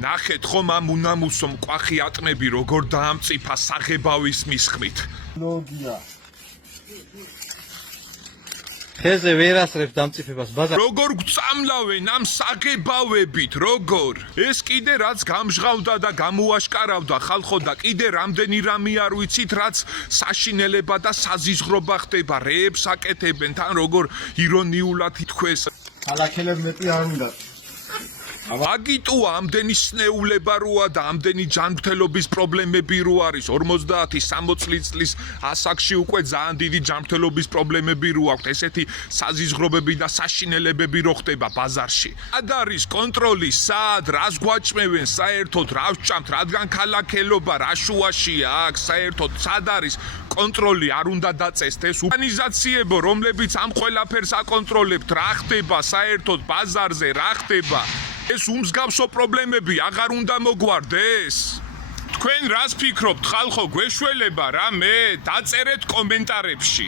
ნახეთ ხომ ამ უნამუსო მკვახი ატმები როგორ დაამწიფა საღებავის მისხმით. ლოგია. ხეზე ვერ ასრებს დამწიფებას ბაზარ. როგორ გვწამლავენ ამ საღებავებით, როგორ? ეს კიდე რაც გამჟღავდა და გამოაშკარავდა ხალხო და კიდე რამდენი რამე არ ვიცით, რაც საშინელება და საზიზღრობა ხდება, რეებს აკეთებენ, თან როგორ ირონიულად ითქვეს. ქალაქელებს მეტი არ უნდა. აგიტოა ამდენი სნეულება როა და ამდენი ჯანმრთელობის პრობლემები რო არის 50-60 წლის ასაკში უკვე ძალიან დიდი ჯანმრთელობის პრობლემები რო აქვს ესეთი საზიზღრობები და საშინელებები რო ხდება ბაზარში. სად არის კონტროლი, სად, რას გვაჭმევენ საერთოდ, რა ვჭამთ, რადგან ქალაქელობა რა შუაშია აქ საერთოდ, სად არის კონტროლი, არ უნდა დაწესთ ეს ორგანიზაციებო, რომლებიც ამ ყველაფერს აკონტროლებთ, რა ხდება საერთოდ ბაზარზე, რა ხდება? ეს უმსგავსო პრობლემები აღარ უნდა მოგვარდეს? თქვენ რას ფიქრობთ, ხალხო, გვეშველება რამე? დაწერეთ კომენტარებში.